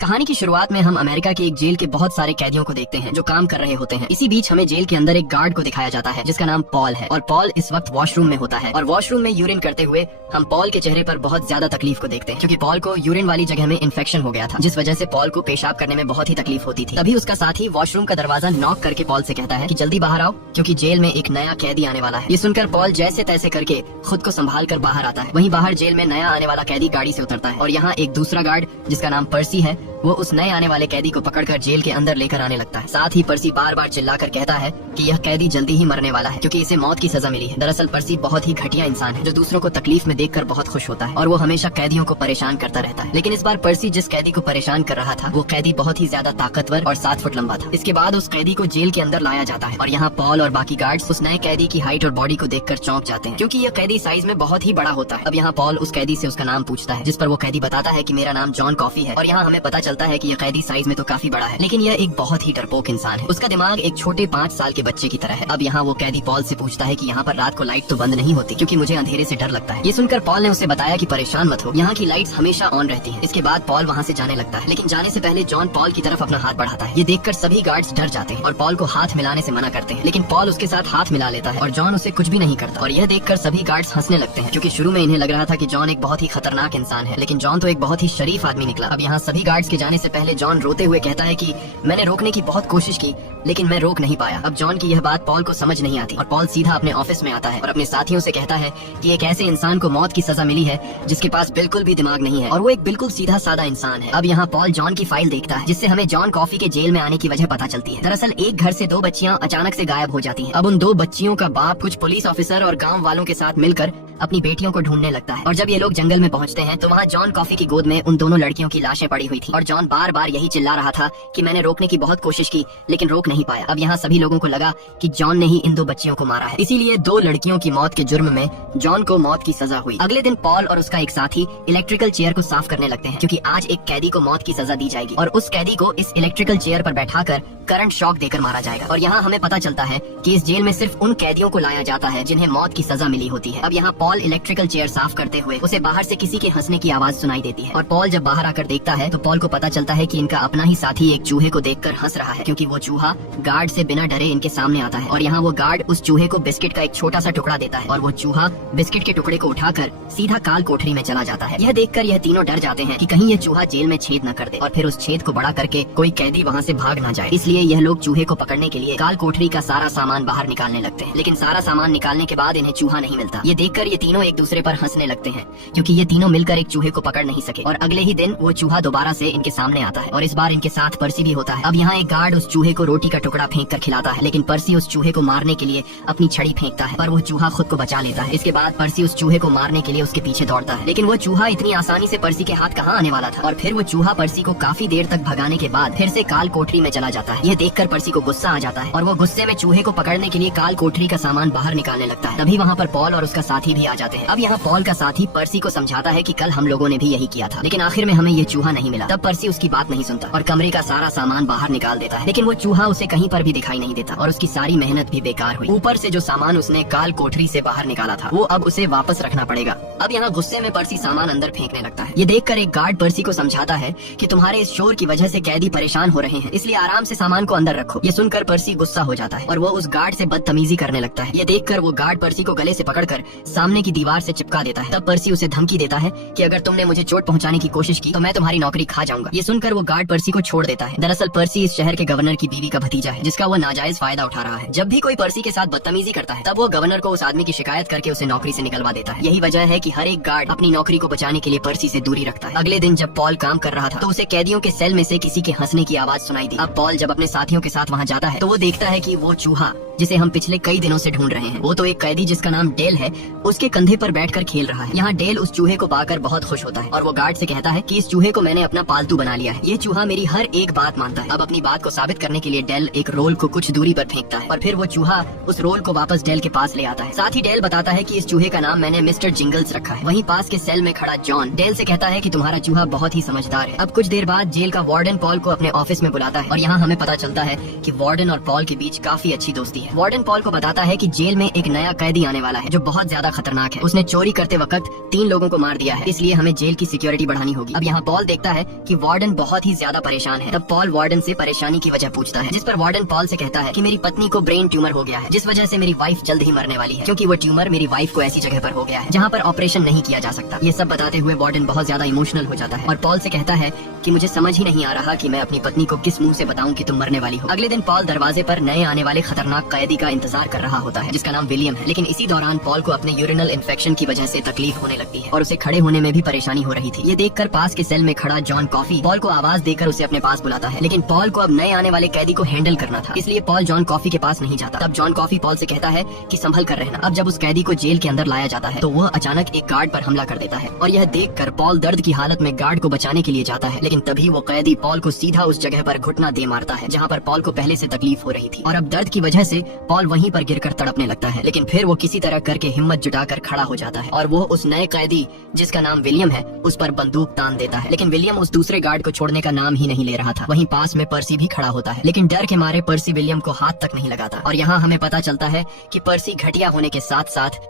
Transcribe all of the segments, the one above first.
कहानी की शुरुआत में हम अमेरिका के एक जेल के बहुत सारे कैदियों को देखते हैं जो काम कर रहे होते हैं। इसी बीच हमें जेल के अंदर एक गार्ड को दिखाया जाता है जिसका नाम पॉल है और पॉल इस वक्त वॉशरूम में होता है और वॉशरूम में यूरिन करते हुए हम पॉल के चेहरे पर बहुत ज्यादा तकलीफ को देखते हैं क्योंकि पॉल को यूरिन वाली जगह में इन्फेक्शन हो गया था जिस वजह से पॉल को पेशाब करने में बहुत ही तकलीफ होती थी। तभी उसका साथी वॉशरूम का दरवाजा नॉक करके पॉल से कहता है कि जल्दी बाहर आओ क्योंकि जेल में एक नया कैदी आने वाला है। ये सुनकर पॉल जैसे तैसे करके खुद को संभाल कर बाहर आता है। वहीं बाहर जेल में नया आने वाला कैदी गाड़ी से उतरता है और यहाँ एक दूसरा गार्ड जिसका नाम पर्सी है वो उस नए आने वाले कैदी को पकड़कर जेल के अंदर लेकर आने लगता है। साथ ही पर्सी बार बार चिल्लाकर कहता है कि यह कैदी जल्दी ही मरने वाला है क्योंकि इसे मौत की सजा मिली है। दरअसल पर्सी बहुत ही घटिया इंसान है जो दूसरों को तकलीफ में देखकर बहुत खुश होता है और वो हमेशा कैदियों को परेशान करता रहता है। लेकिन इस बार पर्सी जिस कैदी को परेशान कर रहा था वो कैदी बहुत ही ज्यादा ताकतवर और 7 फुट लंबा था। इसके बाद उस कैदी को जेल के अंदर लाया जाता है और यहाँ पॉल और बाकी गार्ड्स उस नए कैदी की हाइट और बॉडी को देखकर चौंक जाते हैं क्योंकि यह कैदी साइज में बहुत ही बड़ा होता है। अब यहाँ पॉल उस कैदी से उसका नाम पूछता है जिस पर वो कैदी बताता है कि मेरा नाम जॉन कॉफी है और यहाँ हमें पता चलता है कि यह कैदी साइज में तो काफी बड़ा है लेकिन यह एक बहुत ही डरपोक इंसान है। उसका दिमाग एक छोटे 5 साल के बच्चे की तरह है। अब यहाँ वो कैदी पॉल से पूछता है कि यहाँ पर रात को लाइट तो बंद नहीं होती क्योंकि मुझे अंधेरे से डर लगता है। ये सुनकर पॉल ने उसे बताया कि परेशान मत हो, यहाँ की लाइट्स हमेशा ऑन रहती हैं। इसके बाद पॉल वहाँ से जाने लगता है लेकिन जाने से पहले जॉन पॉल की तरफ अपना हाथ बढ़ाता है। ये देखकर सभी गार्ड्स डर जाते हैं और पॉल को हाथ मिलाने से मना करते हैं लेकिन पॉल उसके साथ हाथ मिला लेता है और जॉन उसे कुछ भी नहीं करता और यह देखकर सभी गार्ड्स हंसने लगते हैं क्योंकि शुरू में इन्हें लग रहा था कि जॉन एक बहुत ही खतरनाक इंसान है लेकिन जॉन तो एक बहुत ही शरीफ आदमी निकला। अब यहाँ सभी गार्ड्स के जाने से पहले जॉन रोते हुए कहता है कि मैंने रोकने की बहुत कोशिश की लेकिन मैं रोक नहीं पाया। अब जॉन की यह बात पॉल को समझ नहीं आती और पॉल सीधा अपने ऑफिस में आता है और अपने साथियों से कहता है कि एक ऐसे इंसान को मौत की सजा मिली है जिसके पास बिल्कुल भी दिमाग नहीं है और वो एक बिल्कुल सीधा साधा इंसान है। अब यहाँ पॉल जॉन की फाइल देखता है जिससे हमें जॉन कॉफी के जेल में आने की वजह पता चलती है। दरअसल एक घर से 2 बच्चियां अचानक से गायब हो जाती हैं। अब उन 2 बच्चियों का बाप कुछ पुलिस ऑफिसर और गाँव वालों के साथ मिलकर अपनी बेटियों को ढूंढने लगता है और जब ये लोग जंगल में पहुंचते हैं तो वहाँ जॉन कॉफी की गोद में उन दोनों लड़कियों की लाशें पड़ी हुई थी और जॉन बार बार यही चिल्ला रहा था कि मैंने रोकने की बहुत कोशिश की लेकिन रोक नहीं पाया। अब यहाँ सभी लोगों को लगा कि जॉन ने ही इन 2 बच्चियों को मारा है, इसीलिए 2 लड़कियों की मौत के जुर्म में जॉन को मौत की सजा हुई। अगले दिन पॉल और उसका एक साथी इलेक्ट्रिकल चेयर को साफ करने लगते हैं क्योंकि आज एक कैदी को मौत की सजा दी जाएगी और उस कैदी को इस इलेक्ट्रिकल चेयर पर बैठाकर करंट शॉक देकर मारा जाएगा। और यहाँ हमें पता चलता है कि इस जेल में सिर्फ उन कैदियों को लाया जाता है जिन्हें मौत की सजा मिली होती है। अब यहाँ पॉल इलेक्ट्रिकल चेयर साफ करते हुए उसे बाहर से किसी के हंसने की आवाज सुनाई देती है और पॉल जब बाहर आकर देखता है तो पॉल को पता चलता है कि इनका अपना ही साथी एक चूहे को देखकर हंस रहा है क्योंकि वो चूहा गार्ड से बिना डरे इनके सामने आता है और यहाँ वो गार्ड उस चूहे को बिस्किट का एक छोटा सा टुकड़ा देता है और वो चूहा बिस्किट के टुकड़े को उठाकर सीधा काल कोठरी में चला जाता है। यह देखकर यह तीनों डर जाते हैं कि कहीं यह चूहा जेल में छेद न कर दे और फिर उस छेद को बड़ा करके कोई कैदी वहाँ से भाग न जाए। इसलिए यह लोग चूहे को पकड़ने के लिए काल कोठरी का सारा सामान बाहर निकालने लगते हैं लेकिन सारा सामान निकालने के बाद इन्हें चूहा नहीं मिलता। ये देखकर ये तीनों एक दूसरे पर हंसने लगते हैं क्योंकि ये तीनों मिलकर एक चूहे को पकड़ नहीं सके और अगले ही दिन वो चूहा दोबारा से इनके सामने आता है और इस बार इनके साथ पर्सी भी होता है। अब यहाँ एक गार्ड उस चूहे को रोटी का टुकड़ा फेंक कर खिलाता है लेकिन पर्सी उस चूहे को मारने के लिए अपनी छड़ी फेंकता है पर वो चूहा खुद को बचा लेता है। इसके बाद पर्सी उस चूहे को मारने के लिए उसके पीछे दौड़ता है लेकिन वो चूहा इतनी आसानी से पर्सी के हाथ कहाँ आने वाला था और फिर वो चूहा पर्सी को काफी देर तक भगाने के बाद फिर से काल कोठरी में चला जाता है। यह देखकर पर्सी को गुस्सा आ जाता है और वो गुस्से में चूहे को पकड़ने के लिए काल कोठरी का सामान बाहर निकालने लगता है। तभी वहाँ पर पॉल और उसका साथी भी आ जाते हैं। अब यहाँ पॉल का साथी पर्सी को समझाता है कि कल हम लोगों ने भी यही किया था लेकिन आखिर में हमें ये चूहा नहीं मिला। तब पर्सी उसकी बात नहीं सुनता और कमरे का सारा सामान बाहर निकाल देता है लेकिन वो चूहा उसे कहीं पर भी दिखाई नहीं देता और उसकी सारी मेहनत भी बेकार हुई। ऊपर से जो सामान उसने काल कोठरी से बाहर निकाला था वो अब उसे वापस रखना पड़ेगा। अब यहाँ गुस्से में पर्सी सामान अंदर फेंकने लगता है। ये देखकर एक गार्ड पर्सी को समझाता है कि तुम्हारे इस शोर की वजह से कैदी परेशान हो रहे हैं इसलिए आराम से सामान को अंदर रखो। ये सुनकर पर्सी गुस्सा हो जाता है और वो उस गार्ड से बदतमीजी करने लगता है। ये देखकर वो गार्ड पर्सी को गले से पकड़कर सामने की दीवार से चिपका देता है। तब पर्सी उसे धमकी देता है कि अगर तुमने मुझे चोट पहुंचाने की कोशिश की तो मैं तुम्हारी नौकरी खा जाऊंगा। ये सुनकर वो गार्ड पर्सी को छोड़ देता है। दरअसल पर्सी इस शहर के गवर्नर की बीवी का भतीजा है जिसका वो नाजायज फायदा उठा रहा है। जब भी कोई पर्सी के साथ बदतमीजी करता है तब वो गवर्नर को उस आदमी की शिकायत करके उसे नौकरी से निकलवा देता है। यही वजह है कि हर एक गार्ड अपनी नौकरी को बचाने के लिए पर्सी से दूरी रखता है। अगले दिन जब पॉल काम कर रहा था तो उसे कैदियों के सेल में से किसी के हंसने की आवाज सुनाई दी। अब पॉल जब अपने साथियों के साथ वहाँ जाता है तो वो देखता है कि वो चूहा जिसे हम पिछले कई दिनों से ढूंढ रहे हैं वो तो एक कैदी जिसका नाम डेल है उसके कंधे पर बैठकर खेल रहा है। यहाँ डेल उस चूहे को पाकर बहुत खुश होता है और वो गार्ड से कहता है कि इस चूहे को मैंने अपना पालतू बना लिया है। ये चूहा मेरी हर एक बात मानता है। अब अपनी बात को साबित करने के लिए डेल एक रोल को कुछ दूरी पर फेंकता है और फिर वो चूहा उस रोल को वापस डेल के पास ले आता है। साथ ही डेल बताता है कि इस चूहे का नाम मैंने मिस्टर जिंगल्स रखा है। वहीं पास के सेल में खड़ा जॉन डेल से कहता है कि तुम्हारा चूहा बहुत ही समझदार है। अब कुछ देर बाद जेल का वार्डन पॉल को अपने ऑफिस में बुलाता है और यहाँ हमें पता चलता है कि वार्डन और पॉल के बीच काफी अच्छी दोस्ती है। है। वार्डन पॉल को बताता है कि जेल में एक नया कैदी आने वाला है जो बहुत ज्यादा खतरनाक है। उसने चोरी करते वक्त 3 लोगों को मार दिया है, इसलिए हमें जेल की सिक्योरिटी बढ़ानी होगी। अब यहाँ पॉल देखता है कि वार्डन बहुत ही ज्यादा परेशान है। तब पॉल वार्डन से परेशानी की वजह पूछता है, जिस पर वार्डन पॉल से कहता है कि मेरी पत्नी को ब्रेन ट्यूमर हो गया है, जिस वजह से मेरी वाइफ जल्द ही मरने वाली है, क्योंकि वो ट्यूमर मेरी वाइफ को ऐसी जगह पर हो गया है जहाँ पर ऑपरेशन नहीं किया जा सकता। ये सब बताते हुए वार्डन बहुत ज्यादा इमोशनल हो जाता है और पॉल से कहता है कि मुझे समझ ही नहीं आ रहा कि मैं अपनी पत्नी को किस मुंह से बताऊं कि तुम मरने वाली हो। अगले दिन पॉल दरवाजे पर नए आने वाले खतरनाक कैदी का इंतजार कर रहा होता है जिसका नाम विलियम है। लेकिन इसी दौरान पॉल को अपने यूरिनल इन्फेक्शन की वजह से तकलीफ होने लगती है और उसे खड़े होने में भी परेशानी हो रही थी। ये देखकर पास के सेल में खड़ा जॉन कॉफी पॉल को आवाज देकर उसे अपने पास बुलाता है। लेकिन पॉल को अब नए आने वाले कैदी को हैंडल करना था, इसलिए पॉल जॉन कॉफी के पास नहीं जाता। तब जॉन कॉफी पॉल से कहता है कि संभल कर रहना। अब जब उस कैदी को जेल के अंदर लाया जाता है तो वह अचानक एक गार्ड पर हमला कर देता है और यह देखकर पॉल दर्द की हालत में गार्ड को बचाने के लिए जाता है। लेकिन तभी वो कैदी पॉल को सीधा उस जगह पर घुटना दे मारता है जहाँ पर पॉल को पहले से तकलीफ हो रही थी और अब दर्द की वजह से पॉल वहीं पर गिरकर तड़पने लगता है। लेकिन फिर वो किसी तरह करके हिम्मत जुटाकर खड़ा हो जाता है और वो उस नए कैदी जिसका नाम विलियम है उस पर बंदूक तान देता है। लेकिन विलियम उस दूसरे गार्ड को छोड़ने का नाम ही नहीं ले रहा था। वहीं पास में पर्सी भी खड़ा होता है, लेकिन डर के मारे पर्सी विलियम को हाथ तक नहीं लगाता। और यहाँ हमें पता चलता है कि पर्सी घटिया होने के साथ साथ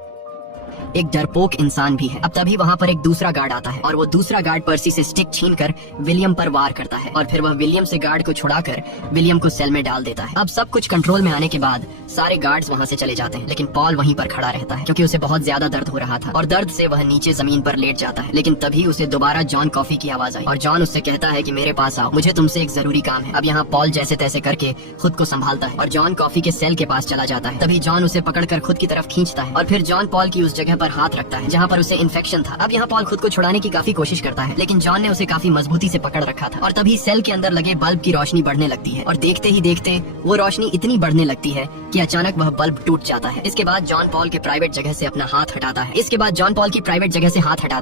एक डरपोक इंसान भी है। अब तभी वहाँ पर एक दूसरा गार्ड आता है और वो दूसरा गार्ड पर्सी से स्टिक छीनकर विलियम पर वार करता है और फिर वह विलियम से गार्ड को छुड़ाकर विलियम को सेल में डाल देता है। अब सब कुछ कंट्रोल में आने के बाद सारे गार्ड्स वहाँ से चले जाते हैं, लेकिन पॉल वहीं पर खड़ा रहता है क्योंकि उसे बहुत ज्यादा दर्द हो रहा था और दर्द से वह नीचे जमीन पर लेट जाता है। लेकिन तभी उसे दोबारा जॉन कॉफी की आवाज आई और जॉन उससे कहता है कि मेरे पास आओ, मुझे तुमसे एक जरूरी काम है। अब यहाँ पॉल जैसे तैसे करके खुद को संभालता है और जॉन कॉफी के सेल के पास चला जाता है। तभी जॉन उसे पकड़कर खुद की तरफ खींचता है और फिर जॉन पॉल की उस जगह पर हाथ रखता है जहाँ पर उसे इन्फेक्शन था। अब यहाँ पॉल खुद को छुड़ाने की काफी कोशिश करता है, लेकिन जॉन ने उसे काफी मजबूती से पकड़ रखा था और तभी सेल के अंदर लगे बल्ब की रोशनी बढ़ने लगती है और देखते ही देखते वो रोशनी इतनी बढ़ने लगती है कि अचानक वह बल्ब टूट जाता है। इसके बाद जॉन पॉल के प्राइवेट जगह से अपना हाथ हटाता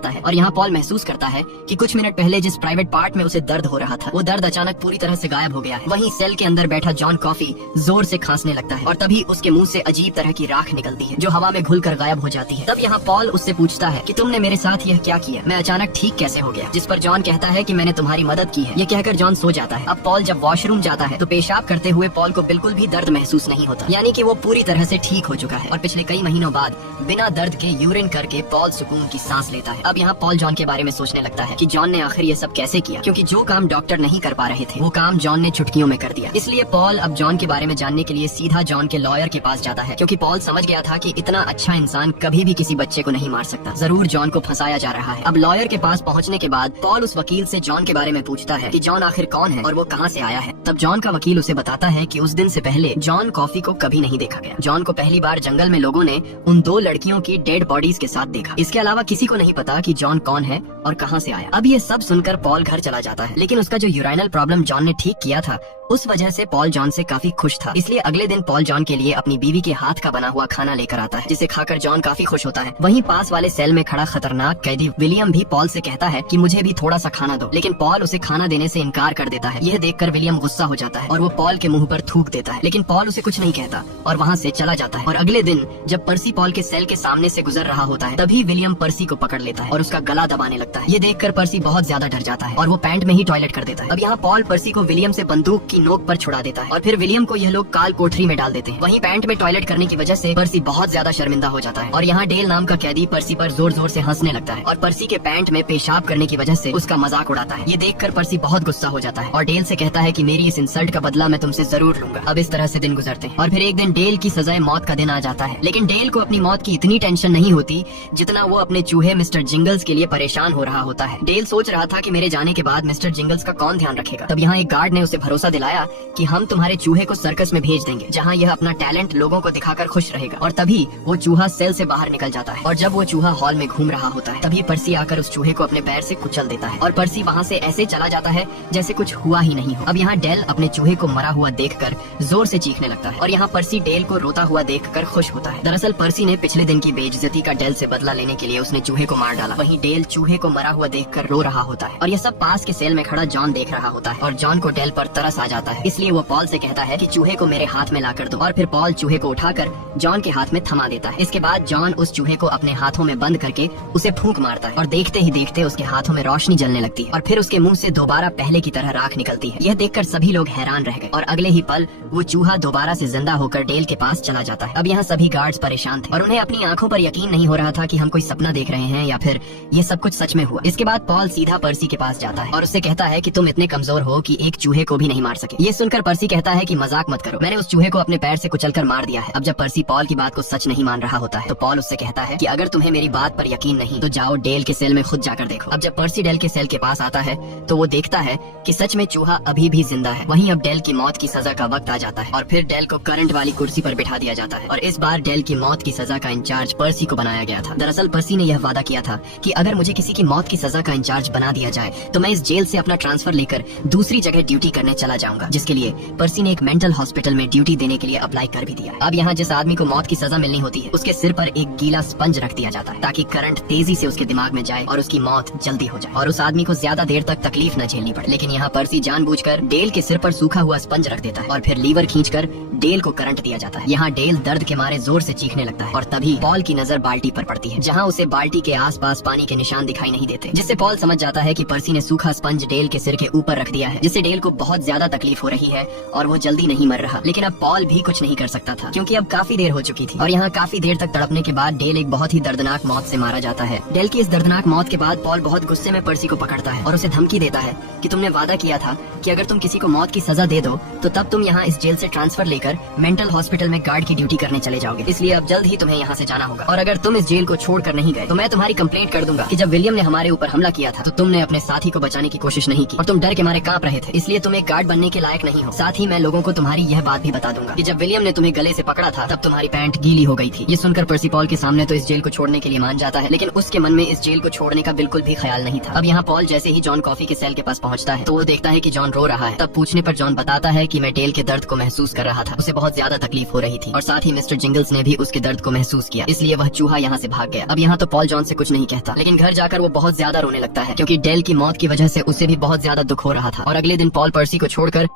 है और यहाँ पॉल महसूस करता है कि कुछ मिनट पहले जिस प्राइवेट पार्ट में उसे दर्द हो रहा था वो दर्द अचानक पूरी तरह से गायब हो गया है। वहीं सेल के अंदर बैठा जॉन कॉफी जोर से खांसने लगता है और तभी उसके मुंह से अजीब तरह की राख निकलती है जो हवा में घुलकर गायब हो जाती है। तब यहाँ पॉल उससे पूछता है कि तुमने मेरे साथ यह क्या किया, मैं अचानक ठीक कैसे हो गया? जिस पर जॉन कहता है कि मैंने तुम्हारी मदद की है। ये कहकर जॉन सो जाता है। अब पॉल जब वॉशरूम जाता है तो पेशाब करते हुए पॉल को बिल्कुल भी दर्द महसूस नहीं होता, यानी कि वो पूरी तरह से ठीक हो चुका है और पिछले कई महीनों बाद बिना दर्द के यूरिन करके पॉल सुकून की सांस लेता है। अब यहाँ पॉल जॉन के बारे में सोचने लगता है कि जॉन ने आखिर ये सब कैसे किया, क्योंकि जो काम डॉक्टर नहीं कर पा रहे थे वो काम जॉन ने चुटकियों में कर दिया। इसलिए पॉल अब जॉन के बारे में जानने के लिए सीधा जॉन के लॉयर के पास जाता है, क्योंकि पॉल समझ गया था कि इतना अच्छा इंसान कभी भी किसी बच्चे को नहीं मार सकता, जरूर जॉन को फंसाया जा रहा है। अब लॉयर के पास पहुंचने के बाद पॉल उस वकील से जॉन के बारे में पूछता है कि जॉन आखिर कौन है और वो कहां से आया है। तब जॉन का वकील उसे बताता है कि उस दिन से पहले जॉन कॉफी को कभी नहीं देखा गया। जॉन को पहली बार जंगल में लोगों ने उन 2 लड़कियों की डेड बॉडीज के साथ देखा। इसके अलावा किसी को नहीं पता कि जॉन कौन है और कहां से आया। अब ये सब सुनकर पॉल घर चला जाता है, लेकिन उसका जो यूराइनल प्रॉब्लम जॉन ने ठीक किया था उस वजह से पॉल जॉन से काफी खुश था। इसलिए अगले दिन पॉल जॉन के लिए अपनी बीवी के हाथ का बना हुआ खाना लेकर आता है, जिसे खाकर जॉन काफी खुश होता है। वहीं पास वाले सेल में खड़ा खतरनाक कैदी विलियम भी पॉल से कहता है कि मुझे भी थोड़ा सा खाना दो, लेकिन पॉल उसे खाना देने से इनकार कर देता है। यह देखकर विलियम गुस्सा हो जाता है और वो पॉल के मुंह पर थूक देता है, लेकिन पॉल उसे कुछ नहीं कहता और वहाँ से चला जाता है। और अगले दिन जब पर्सी पॉल के सेल के सामने से गुजर रहा होता है तभी विलियम पर्सी को पकड़ लेता है और उसका गला दबाने लगता है। ये देखकर पर्सी बहुत ज्यादा डर जाता है और वो पैंट में ही टॉयलेट कर देता है। अब यहाँ पॉल पर्सी को विलियम से बंदूक की नोक पर छुड़ा देता है और फिर विलियम को यह लोग काल कोठरी में डाल देते हैं। वहीं पैंट में टॉयलेट करने की वजह से पर्सी बहुत ज्यादा शर्मिंदा हो जाता है और यहाँ डेल नाम का कैदी पर्सी पर जोर जोर से हंसने लगता है और पर्सी के पैंट में पेशाब करने की वजह से उसका मजाक उड़ाता है। ये देखकर पर्सी बहुत गुस्सा हो जाता है और डेल से कहता है कि मेरी इस इंसल्ट का बदला मैं तुमसे जरूर लूंगा। अब इस तरह से दिन गुजरते हैं और फिर एक दिन डेल की सजाए मौत का दिन आ जाता है, लेकिन डेल को अपनी मौत की इतनी टेंशन नहीं होती जितना वो अपने चूहे मिस्टर जिंगल्स के लिए परेशान हो रहा होता है। डेल सोच रहा था कि मेरे जाने के बाद मिस्टर जिंगल्स का कौन ध्यान रखेगा। तब यहाँ एक गार्ड ने उसे भरोसा दिलाया कि हम तुम्हारे चूहे को सर्कस में भेज देंगे जहाँ यह अपना टैलेंट लोगों को दिखाकर खुश रहेगा। और तभी वो चूहा सेल से बाहर निकल जाता है और जब वो चूहा हॉल में घूम रहा होता है तभी पर्सी आकर उस चूहे को अपने पैर से कुचल देता है और पर्सी वहाँ से ऐसे चला जाता है जैसे कुछ हुआ ही नहीं हो। अब यहाँ डेल अपने चूहे को मरा हुआ देखकर जोर से चीखने लगता है और यहाँ पर्सी डेल को रोता हुआ देखकर खुश होता है। दरअसल पर्सी ने पिछले दिन की बेइज्जती का डेल से बदला लेने के लिए उसने चूहे को मार डाला। वहीं डेल चूहे को मरा हुआ देखकर रो रहा होता है और यह सब पास के सेल में खड़ा जॉन देख रहा होता है और जॉन को डेल पर तरस आ जाता है, इसलिए वो पॉल से कहता है कि चूहे को मेरे हाथ में लाकर दो और फिर पॉल चूहे को उठाकर जॉन के हाथ में थमा देता है। इसके बाद जॉन उस चूहे चूहे को अपने हाथों में बंद करके उसे फूंक मारता है और देखते ही देखते उसके हाथों में रोशनी जलने लगती है और फिर उसके मुंह से दोबारा पहले की तरह राख निकलती है। यह देखकर सभी लोग हैरान रह गए और अगले ही पल वो चूहा दोबारा से जिंदा होकर डेल के पास चला जाता है। अब यहाँ सभी गार्ड्स परेशान थे और उन्हें अपनी आंखों पर यकीन नहीं हो रहा था कि हम कोई सपना देख रहे हैं या फिर ये सब कुछ सच में हुआ। इसके बाद पॉल सीधा पर्सी के पास जाता है और उससे कहता है कि तुम इतने कमजोर हो कि एक चूहे को भी नहीं मार सके। ये सुनकर पर्सी कहता है कि मजाक मत करो, मैंने उस चूहे को अपने पैर से कुचलकर मार दिया है। अब जब पर्सी पॉल की बात को सच नहीं मान रहा होता है तो पॉल उससे कहता है कि अगर तुम्हें मेरी बात पर यकीन नहीं तो जाओ डेल के सेल में खुद जाकर देखो। अब जब पर्सी डेल के सेल के पास आता है तो वो देखता है कि सच में चूहा अभी भी जिंदा है। वहीं अब डेल की मौत की सजा का वक्त आ जाता है और फिर डेल को करंट वाली कुर्सी पर बिठा दिया जाता है और इस बार डेल की मौत की सजा का इंचार्ज पर्सी को बनाया गया था। दरअसल पर्सी ने यह वादा किया था कि अगर मुझे किसी की मौत की सजा का इंचार्ज बना दिया जाए तो मैं इस जेल से अपना ट्रांसफर लेकर दूसरी जगह ड्यूटी करने चला जाऊंगा, जिसके लिए पर्सी ने एक मेंटल हॉस्पिटल में ड्यूटी देने के लिए अप्लाई कर भी दिया। अब यहाँ जिस आदमी को मौत की सजा मिलनी होती है उसके सिर पर एक गीला स्पंज रख दिया जाता है ताकि करंट तेजी से उसके दिमाग में जाए और उसकी मौत जल्दी हो जाए और उस आदमी को ज्यादा देर तक तकलीफ न झेलनी पड़े। लेकिन यहाँ पर्सी जानबूझकर डेल के सिर पर सूखा हुआ स्पंज रख देता है और फिर लीवर खींचकर डेल को करंट दिया जाता है। यहाँ डेल दर्द के मारे जोर से चीखने लगता है और तभी पॉल की नजर बाल्टी पर पड़ती है जहाँ उसे बाल्टी के आसपास पानी के निशान दिखाई नहीं देते, जिससे पॉल समझ जाता है कि पर्सी ने सूखा स्पंज डेल के सिर के ऊपर रख दिया है, जिससे डेल को बहुत ज्यादा तकलीफ हो रही है और वो जल्दी नहीं मर रहा। लेकिन अब पॉल भी कुछ नहीं कर सकता था क्योंकि अब काफी देर हो चुकी थी और यहाँ काफी देर तक तड़पने के बाद डेल एक बहुत ही दर्दनाक मौत से मारा जाता है। डेल की इस दर्दनाक मौत के बाद पॉल बहुत गुस्से में पर्सी को पकड़ता है और उसे धमकी देता है कि तुमने वादा किया था कि अगर तुम किसी को मौत की सजा दे दो तो तब तुम यहाँ इस जेल से ट्रांसफर लेकर मेंटल हॉस्पिटल में गार्ड की ड्यूटी करने चले जाओगे, इसलिए अब जल्द ही तुम्हें यहाँ से जाना होगा और अगर तुम इस जेल को छोड़कर नहीं गए तो मैं तुम्हारी कंप्लेंट कर दूंगा कि जब विलियम ने हमारे ऊपर हमला किया था तो तुमने अपने साथी को बचाने की कोशिश नहीं की और तुम डर के मारे कांप रहे थे, इसलिए तुम एक गार्ड बनने के लायक नहीं हो। साथ ही मैं लोगों को तुम्हारी यह बात भी बता दूंगा कि जब विलियम ने तुम्हें गले से पकड़ा था तब तुम्हारी पैंट गीली हो गई थी। ये सुनकर पर्सी पॉल के सामने तो इस जेल को छोड़ने के लिए मान जाता है, लेकिन उसके मन में इस जेल को छोड़ने का बिल्कुल भी ख्याल नहीं था। अब यहाँ पॉल जैसे ही जॉन कॉफी के सेल के पास पहुँचता है तो वो देखता है कि जॉन रो रहा है। तब पूछने पर जॉन बताता है कि मैं डेल के दर्द को महसूस कर रहा था, उसे बहुत ज्यादा तकलीफ हो रही थी और साथ ही मिस्टर जिंगल्स ने भी उसके दर्द को महसूस किया, इसलिए वह चूहा यहाँ से भाग गया। अब यहाँ तो पॉल जॉन से कुछ नहीं कहता, लेकिन घर जाकर वो बहुत ज्यादा रोने लगता है क्योंकि डेल की मौत की वजह से उसे भी बहुत ज्यादा दुख हो रहा था। और अगले दिन पॉल पर्सी को छोड़कर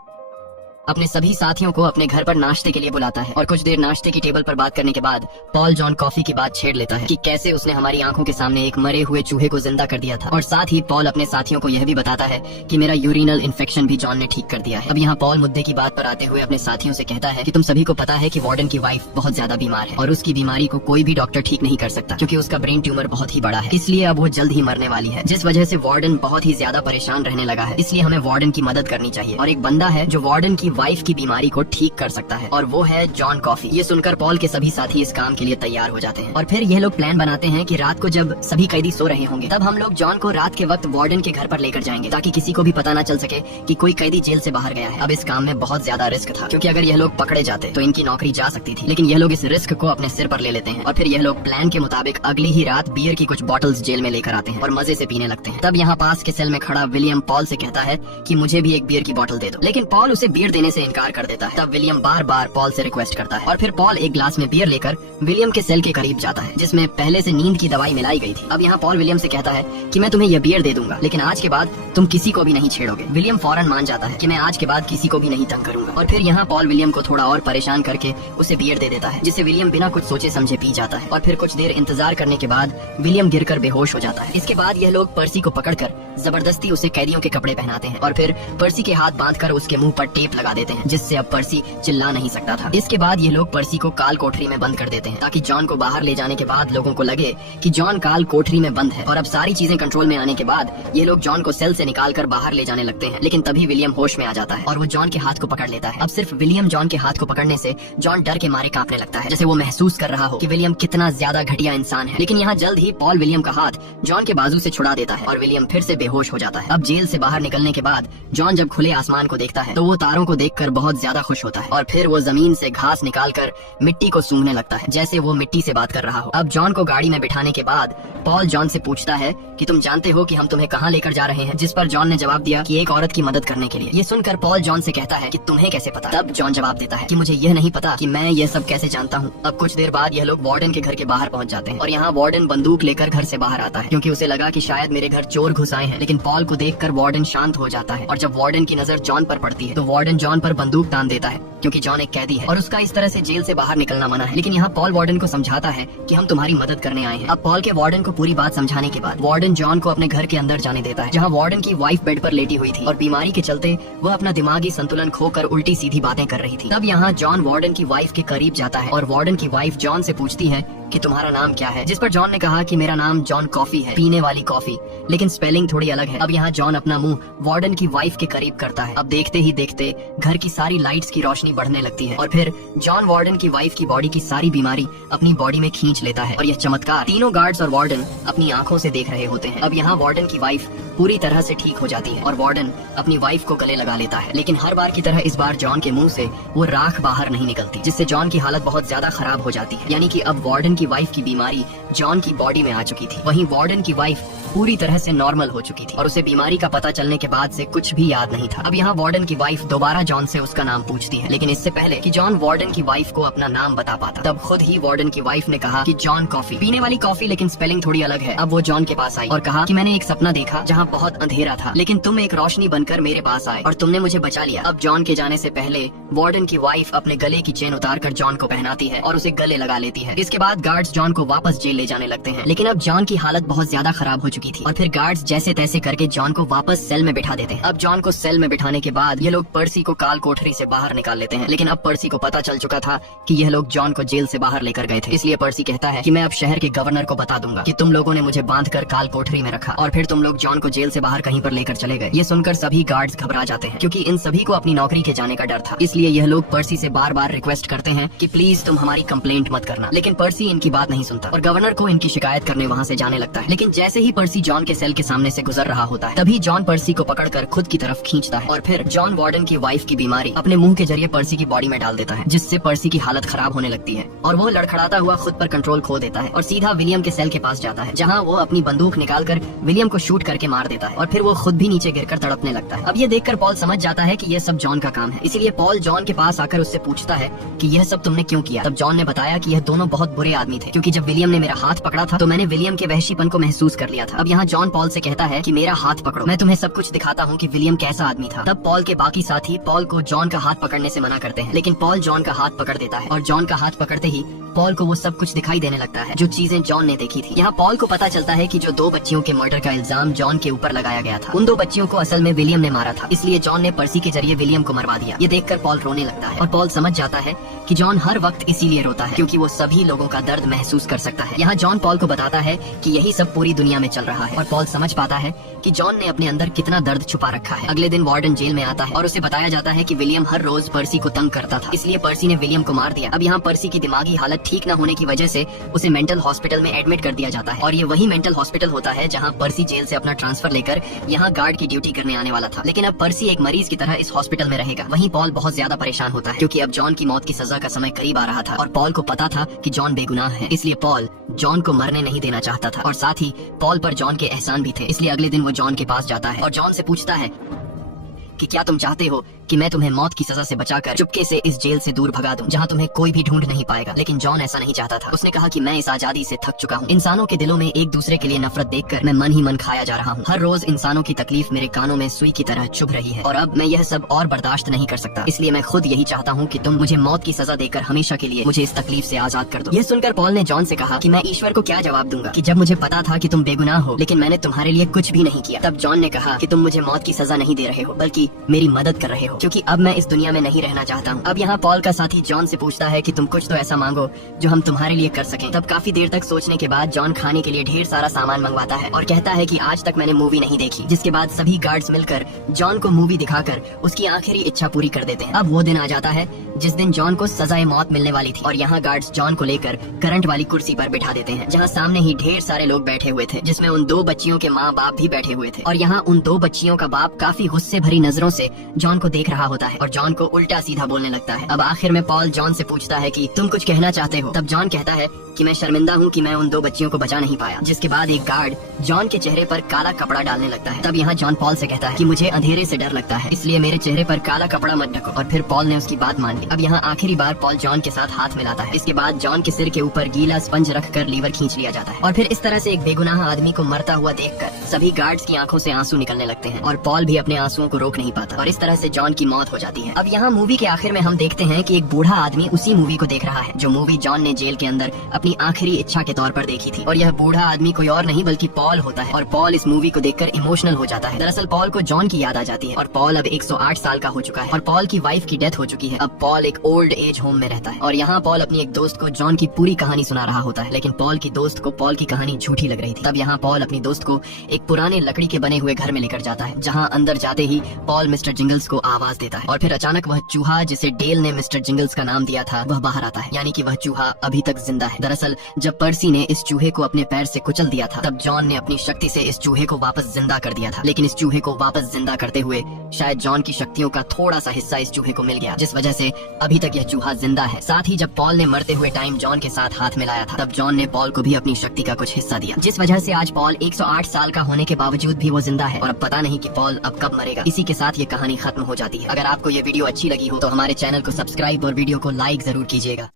अपने सभी साथियों को अपने घर पर नाश्ते के लिए बुलाता है और कुछ देर नाश्ते की टेबल पर बात करने के बाद पॉल जॉन कॉफी की बात छेड़ लेता है कि कैसे उसने हमारी आंखों के सामने एक मरे हुए चूहे को जिंदा कर दिया था और साथ ही पॉल अपने साथियों को यह भी बताता है कि मेरा यूरिनल इन्फेक्शन भी जॉन ने ठीक कर दिया है। अब यहाँ पॉल मुद्दे की बात पर आते हुए अपने साथियों से कहता है कि तुम सभी को पता है कि वार्डन की वाइफ बहुत ज्यादा बीमार है और उसकी बीमारी को कोई भी डॉक्टर ठीक नहीं कर सकता क्योंकि उसका ब्रेन ट्यूमर बहुत ही बड़ा है, इसलिए अब वो जल्द ही मरने वाली है, जिस वजह से वार्डन बहुत ही ज्यादा परेशान रहने लगा है। इसलिए हमें वार्डन की मदद करनी चाहिए और एक बंदा है जो वार्डन की वाइफ की बीमारी को ठीक कर सकता है और वो है जॉन कॉफी। ये सुनकर पॉल के सभी साथी इस काम के लिए तैयार हो जाते हैं और फिर ये लोग प्लान बनाते हैं कि रात को जब सभी कैदी सो रहे होंगे तब हम लोग जॉन को रात के वक्त वार्डन के घर पर लेकर जाएंगे ताकि किसी को भी पता न चल सके कि कोई कैदी जेल से बाहर गया है। अब इस काम में बहुत ज्यादा रिस्क था क्योंकि अगर यह लोग पकड़े जाते तो इनकी नौकरी जा सकती थी, लेकिन यह लोग इस रिस्क को अपने सिर पर ले लेते हैं और फिर यह लोग प्लान के मुताबिक अगली ही रात बियर की कुछ बॉटल्स जेल में लेकर आते हैं और मजे से पीने लगते हैं। तब यहाँ पास के सेल में खड़ा विलियम पॉल से कहता है कि मुझे भी एक बियर की बॉटल दे दो, लेकिन पॉल उसे बियर देने से इनकार कर देता है। तब विलियम बार बार पॉल से रिक्वेस्ट करता है और फिर पॉल एक ग्लास में बियर लेकर विलियम के सेल के करीब जाता है जिसमें पहले से नींद की दवाई मिलाई गई थी। अब यहाँ पॉल विलियम से कहता है कि मैं तुम्हें यह बियर दे दूंगा, लेकिन आज के बाद तुम किसी को भी नहीं छेड़ोगे। विलियम फौरन मान जाता है कि मैं आज के बाद किसी को भी नहीं तंग करूंगा और फिर यहाँ पॉल विलियम को थोड़ा और परेशान करके उसे बियर दे देता है, जिसे विलियम बिना कुछ सोचे समझे पी जाता है और फिर कुछ देर इंतजार करने के बाद विलियम गिरकर बेहोश हो जाता है। इसके बाद यह लोग पर्सी को पकड़कर जबरदस्ती उसे कैदियों के कपड़े पहनाते हैं और फिर पर्सी के हाथ बांधकर उसके मुंह पर टेप लगा देते हैं जिससे अब पर्सी चिल्ला नहीं सकता था। इसके बाद ये लोग पर्सी को काल कोठरी में बंद कर देते हैं ताकि जॉन को बाहर ले जाने के बाद लोगों को लगे कि जॉन काल कोठरी में बंद है। और अब सारी चीजें कंट्रोल में आने के बाद ये लोग जॉन को सेल से निकालकर बाहर ले जाने लगते हैं, लेकिन तभी विलियम होश में आ जाता है और वो जॉन के हाथ को पकड़ लेता है। अब सिर्फ विलियम जॉन के हाथ को पकड़ने से जॉन डर के मारे कांपने लगता है, जैसे वो महसूस कर रहा हो कि विलियम कितना ज्यादा घटिया इंसान है। लेकिन यहाँ जल्द ही पॉल विलियम का हाथ जॉन के बाजू से छुड़ा देता है और विलियम फिर से बेहोश हो जाता है। अब जेल से बाहर निकलने के बाद जॉन जब खुले आसमान को देखता है तो वो तारों को देखकर बहुत ज्यादा खुश होता है और फिर वो जमीन से घास निकालकर मिट्टी को सूंघने लगता है जैसे वो मिट्टी से बात कर रहा हो। अब जॉन को गाड़ी में बिठाने के बाद पॉल जॉन से पूछता है कि तुम जानते हो कि हम तुम्हें कहाँ लेकर जा रहे हैं, जिस पर जॉन ने जवाब दिया कि एक औरत की मदद करने के लिए। ये सुनकर पॉल जॉन से कहता है कि तुम्हें कैसे पता। तब जॉन जवाब देता है कि मुझे यह नहीं पता कि मैं ये सब कैसे जानता हूँ। अब कुछ देर बाद यह लोग वार्डन के घर के बाहर पहुँच जाते हैं और यहाँ वार्डन बंदूक लेकर घर से बाहर आता है क्योंकि उसे लगा कि शायद मेरे घर चोर घुस आए हैं। लेकिन पॉल को देखकर वार्डन शांत हो जाता है और जब वार्डन की नजर जॉन पर पड़ती है तो वार्डन जॉन पर बंदूक तान देता है क्योंकि जॉन एक कैदी है और उसका इस तरह से जेल से बाहर निकलना मना है। लेकिन यहाँ पॉल वार्डन को समझाता है कि हम तुम्हारी मदद करने आए हैं। अब पॉल के वार्डन को पूरी बात समझाने के बाद वार्डन जॉन को अपने घर के अंदर जाने देता है, जहाँ वार्डन की वाइफ बेड पर लेटी हुई थी और बीमारी के चलते वह अपना दिमागी संतुलन खोकर उल्टी सीधी बातें कर रही थी। तब यहाँ जॉन वार्डन की वाइफ के करीब जाता है और वार्डन की वाइफ जॉन से पूछती है कि तुम्हारा नाम क्या है, जिस पर जॉन ने कहा कि मेरा नाम जॉन कॉफी है, पीने वाली कॉफी, लेकिन स्पेलिंग थोड़ी अलग है। अब यहाँ जॉन अपना मुंह वार्डन की वाइफ के करीब करता है। अब देखते ही देखते घर की सारी लाइट्स की रोशनी बढ़ने लगती है और फिर जॉन वार्डन की वाइफ की बॉडी की सारी बीमारी अपनी बॉडी में खींच लेता है और यह चमत्कार तीनों गार्ड्स और वार्डन अपनी आंखों से देख रहे होते हैं। अब यहाँ वार्डन की वाइफ पूरी तरह से ठीक हो जाती है और वार्डन अपनी वाइफ को गले लगा लेता है। लेकिन हर बार की तरह इस बार जॉन के मुंह से वो राख बाहर नहीं निकलती, जिससे जॉन की हालत बहुत ज्यादा खराब हो जाती है। यानी कि अब वार्डन की वाइफ की बीमारी जॉन की बॉडी में आ चुकी थी। वहीं वार्डन की वाइफ पूरी तरह से नॉर्मल हो चुकी थी और उसे बीमारी का पता चलने के बाद से कुछ भी याद नहीं था। अब यहाँ वार्डन की वाइफ दोबारा जॉन से उसका नाम पूछती है, लेकिन इससे पहले कि जॉन वार्डन की वाइफ को अपना नाम बता पाता, तब खुद ही वार्डन की वाइफ ने कहा कि जॉन कॉफी, पीने वाली कॉफी, लेकिन स्पेलिंग थोड़ी अलग है। अब वो जॉन के पास आई और कहा कि मैंने एक सपना देखा जहाँ बहुत अंधेरा था, लेकिन तुम एक रोशनी बनकर मेरे पास आए और तुमने मुझे बचा लिया। अब जॉन के जाने से पहले वार्डन की वाइफ अपने गले की चेन उतार कर जॉन को पहनाती है और उसे गले लगा लेती है। इसके बाद गार्ड्स जॉन को वापस जेल ले जाने लगते हैं, लेकिन अब जॉन की हालत बहुत ज्यादा खराब हो चुकी थी और फिर गार्ड्स जैसे तैसे करके जॉन को वापस सेल में बिठा देते हैं। अब जॉन को सेल में बिठाने के बाद ये लोग पर्सी को काल कोठरी से बाहर निकाल लेते हैं, लेकिन अब पर्सी को पता चल चुका था कि यह लोग जॉन को जेल से बाहर लेकर गए थे। इसलिए पर्सी कहता है कि मैं अब शहर के गवर्नर को बता दूंगा कि तुम लोगों ने मुझे बांधकर काल कोठरी में रखा और फिर तुम लोग जॉन को जेल से बाहर कहीं पर लेकर चले गए। ये सुनकर सभी गार्ड्स घबरा जाते हैं क्योंकि इन सभी को अपनी नौकरी के जाने का डर था। इसलिए यह लोग पर्सी से बार बार रिक्वेस्ट करते हैं कि प्लीज तुम हमारी कंप्लेंट मत करना, लेकिन पर्सी इनकी बात नहीं सुनता और गवर्नर को इनकी शिकायत करने वहाँ से जाने लगता है। लेकिन जैसे ही पर्सी जॉन के सेल के सामने से गुजर रहा होता है, तभी जॉन पर्सी को पकड़कर खुद की तरफ खींचता है और फिर जॉन वार्डन की वाइफ की बीमारी अपने मुंह के जरिए पर्सी की बॉडी में डाल देता है, जिससे पर्सी की हालत खराब होने लगती है और वो लड़खड़ाता हुआ खुद पर कंट्रोल खो देता है और सीधा विलियम के सेल के पास जाता है, जहाँ वो अपनी बंदूक निकालकर विलियम को शूट करके मार देता है और फिर वो खुद भी नीचे गिरकर तड़पने लगता है। अब ये देखकर पॉल समझ जाता है कि यह सब जॉन का काम है, इसीलिए पॉल जॉन के पास आकर उससे पूछता है कि यह सब तुमने क्यों किया। तब जॉन ने बताया कि यह दोनों बहुत बुरे आदमी थे, क्योंकि जब विलियम ने मेरा हाथ पकड़ा था तो मैंने विलियम के वहशीपन को महसूस कर लिया था। अब यहाँ जॉन पॉल से कहता है कि मेरा हाथ पकड़ो, मैं तुम्हें सब कुछ दिखाता हूँ कि विलियम कैसा आदमी था। तब पॉल के बाकी साथी पॉल को जॉन का हाथ पकड़ने से मना करते हैं, लेकिन पॉल जॉन का हाथ पकड़ देता है और जॉन का हाथ पकड़ते ही पॉल को वो सब कुछ दिखाई देने लगता है जो चीजें जॉन ने देखी थी। यहाँ पॉल को पता चलता है कि जो 2 बच्चियों के मर्डर का इल्जाम जॉन के ऊपर लगाया गया था, उन 2 बच्चियों को असल में विलियम ने मारा था, इसलिए जॉन ने पर्सी के जरिए विलियम को मरवा दिया। ये देखकर पॉल रोने लगता है और पॉल समझ जाता है कि जॉन हर वक्त इसीलिए रोता है क्योंकि वो सभी लोगों का दर्द महसूस कर सकता है। यहाँ जॉन पॉल को बताता है कि यही सब पूरी दुनिया में चल रहा है और पॉल समझ पाता है कि जॉन ने अपने अंदर कितना दर्द छुपा रखा है। अगले दिन वार्डन जेल में आता है और उसे बताया जाता है कि विलियम हर रोज पर्सी को तंग करता था, इसलिए पर्सी ने विलियम को मार दिया। अब यहाँ पर्सी की दिमागी हालत ठीक न होने की वजह से उसे मेंटल हॉस्पिटल में एडमिट कर दिया जाता है और ये वही मेंटल हॉस्पिटल होता है जहाँ पर्सी जेल से अपना ट्रांसफर लेकर यहाँ गार्ड की ड्यूटी करने आने वाला था। लेकिन अब पर्सी एक मरीज की तरह इस हॉस्पिटल में रहेगा। वहीं पॉल बहुत ज्यादा परेशान होता है क्योंकि अब जॉन की मौत की सजा का समय करीब आ रहा था और पॉल को पता था कि जॉन बेगुनाह है, इसलिए पॉल जॉन को मरने नहीं देना चाहता था और साथ ही पॉल पर जॉन के एहसान भी थे। इसलिए अगले दिन वो जॉन के पास जाता है और जॉन से पूछता है कि क्या तुम चाहते हो कि मैं तुम्हें मौत की सजा से बचाकर चुपके से इस जेल से दूर भगा दूं, जहां तुम्हें कोई भी ढूंढ नहीं पाएगा। लेकिन जॉन ऐसा नहीं चाहता था। उसने कहा कि मैं इस आजादी से थक चुका हूं। इंसानों के दिलों में एक दूसरे के लिए नफरत देखकर मैं मन ही मन खाया जा रहा हूं। हर रोज इंसानों की तकलीफ मेरे कानों में सुई की तरह चुभ रही है और अब मैं यह सब और बर्दाश्त नहीं कर सकता। इसलिए मैं खुद यही चाहता हूँ कि तुम मुझे मौत की सजा देकर हमेशा के लिए मुझे इस तकलीफ से आजाद कर दो। यह सुनकर पॉल ने जॉन से कहा कि मैं ईश्वर को क्या जवाब दूंगा कि जब मुझे पता था कि तुम बेगुनाह हो, लेकिन मैंने तुम्हारे लिए कुछ भी नहीं किया। तब जॉन ने कहा कि तुम मुझे मौत की सजा नहीं दे रहे हो बल्कि मेरी मदद कर रहे हो, क्योंकि अब मैं इस दुनिया में नहीं रहना चाहता हूँ। अब यहाँ पॉल का साथी जॉन से पूछता है कि तुम कुछ तो ऐसा मांगो जो हम तुम्हारे लिए कर सकें। तब काफी देर तक सोचने के बाद जॉन खाने के लिए ढेर सारा सामान मंगवाता है और कहता है कि आज तक मैंने मूवी नहीं देखी, जिसके बाद सभी गार्ड्स मिलकर जॉन को मूवी दिखाकर उसकी आखिरी इच्छा पूरी कर देते हैं। अब वो दिन आ जाता है जिस दिन जॉन को सजाए मौत मिलने वाली थी और यहाँ गार्ड्स जॉन को लेकर करंट वाली कुर्सी पर बिठा देते हैं, जहाँ सामने ही ढेर सारे लोग बैठे हुए थे, जिसमें उन 2 बच्चियों के माँ बाप भी बैठे हुए थे और यहाँ उन 2 बच्चियों का बाप काफी गुस्से भरी नजरों से जॉन को देख रहा होता है और जॉन को उल्टा सीधा बोलने लगता है। अब आखिर में पॉल जॉन से पूछता है कि तुम कुछ कहना चाहते हो। तब जॉन कहता है कि मैं शर्मिंदा हूँ कि मैं उन 2 बच्चियों को बचा नहीं पाया। जिसके बाद एक गार्ड जॉन के चेहरे पर काला कपड़ा डालने लगता है। तब यहाँ जॉन पॉल से कहता है कि मुझे अंधेरे से डर लगता है, इसलिए मेरे चेहरे पर काला कपड़ा मत ढको। और फिर पॉल ने उसकी बात मान ली। अब यहाँ आखिरी बार पॉल जॉन के साथ हाथ मिलाता है। इसके बाद जॉन के सिर के ऊपर गीला स्पंज रखकर लीवर खींच लिया जाता है। और फिर इस तरह से एक बेगुनाह आदमी को मरता हुआ देखकर सभी गार्ड्स की आंखों से आंसू निकलने लगते हैं और पॉल भी अपने आंसुओं को रोक नहीं पाता और इस तरह से जॉन की मौत हो जाती है। अब यहाँ मूवी के आखिर में हम देखते हैं कि एक बूढ़ा आदमी उसी मूवी को देख रहा है जो मूवी जॉन ने जेल के अंदर अपनी आखिरी इच्छा के तौर पर देखी थी। और यह बूढ़ा आदमी कोई और नहीं बल्कि पॉल होता है। और पॉल इस मूवी को देखकर इमोशनल हो जाता है। दरअसल पॉल को जॉन की याद आ जाती है और पॉल अब 108 साल का हो चुका है और पॉल की वाइफ की डेथ हो चुकी है। अब पॉल एक ओल्ड एज होम में रहता है और यहाँ पॉल अपनी एक दोस्त को जॉन की पूरी कहानी सुना रहा होता है, लेकिन पॉल की दोस्त को पॉल की कहानी झूठी लग रही थी। तब यहाँ पॉल अपनी दोस्त को एक पुराने लकड़ी के बने हुए घर में लेकर जाता है, जहाँ अंदर जाते ही पॉल मिस्टर जिंगल्स को आवाज देता है और फिर अचानक वह चूहा जिसे डेल ने मिस्टर जिंगल्स का नाम दिया था वह बाहर आता है, यानी कि वह चूहा अभी तक जिंदा है। दरअसल जब पर्सी ने इस चूहे को अपने पैर से कुचल दिया था तब जॉन ने अपनी शक्ति से इस चूहे को वापस जिंदा कर दिया था, लेकिन इस चूहे को वापस जिंदा करते हुए शायद जॉन की शक्तियों का थोड़ा सा हिस्सा इस चूहे को मिल गया, जिस वजह से अभी तक यह चूहा जिंदा है। साथ ही जब पॉल ने मरते हुए टाइम जॉन के साथ हाथ मिलाया था तब जॉन ने पॉल को भी अपनी शक्ति का कुछ हिस्सा दिया, जिस वजह से आज पॉल 108 साल का होने के बावजूद भी वो जिंदा है और अब पता नहीं कि पॉल अब कब मरेगा। इसी के साथ ये कहानी खत्म हो जाती है। अगर आपको ये वीडियो अच्छी लगी हो तो हमारे चैनल को सब्सक्राइब और वीडियो को लाइक जरूर कीजिएगा।